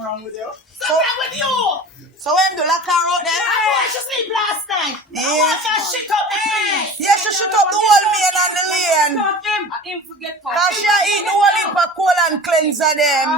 wrong with you? Something wrong with you. So when do lock her out then? I want you sleep last night. I Yeah. want you to shit up the place. Yeah, she shoot up the whole man on the lane. Him forget for. Cause she eat the whole heap of coal and cleanser them.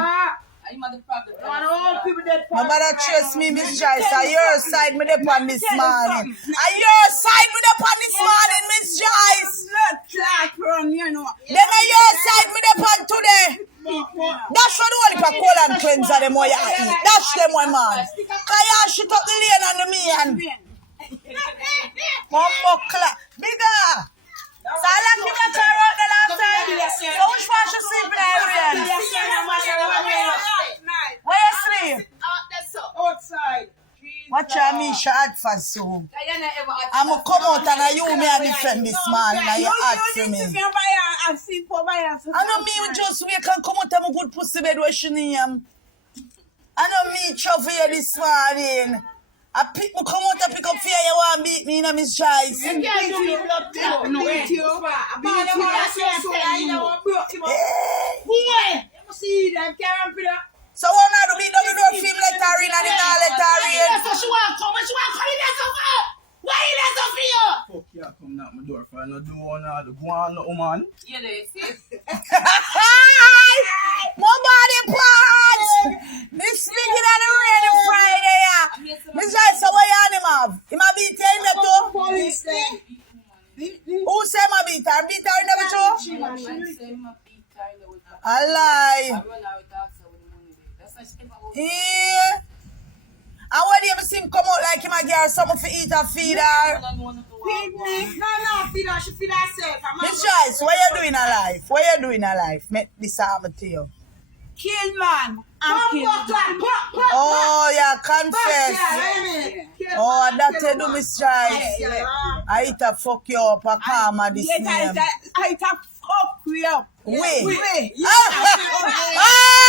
I'm the problem. All people dead. Nobody chase me, Miss Joyce. On your side, me dey on this morning. On your side, me dey on this morning, Miss Joyce. Like run, you know. Then on your side, me dey on today. Dash for the whole heap of coal and cleanser them what you eat. Dash them one man. Cause you shoot up the lane on the man. Mumbo clap. Bigger. So I like you got her out the last time. So which one should sleep in the area? Where you sleep? Outside. Watch out, me shot for so. I'm gonna come out and you me a defend this man and you ask me. I know me we just wake and come out of my good pussy bed where she name. I know me trouble here this morning. I pick me come out and pick up fear you want beat me in Miss Joyce. You can't do me blood too. No, beat you. Who? See them can't be that. So what now do we don't feel let her in and the not let her in? So she want come and she want come in there so far. Why you there so for you? Fuck you, come knock my door for no do one or the one woman. Yeah, they see. My body parts! This speaking on the rainy Friday, yeah. Miss Joyce, so what you him have? Him a beat you in the too? Police there. Who say my beat her? Beat her in the too? I lie. Yeah. And when you see him come out like him a girl something for eat and feed her? Feed me. No, feed her. She feed herself. Miss Joyce, what you doing in life? What you doing in life? Make this happen to you. Kill man. Oh, yeah, confess. Oh, that you do, Miss Joyce. I eat a fuck you up, a karma this name. I fuck you up. Wait. Wait. Ah!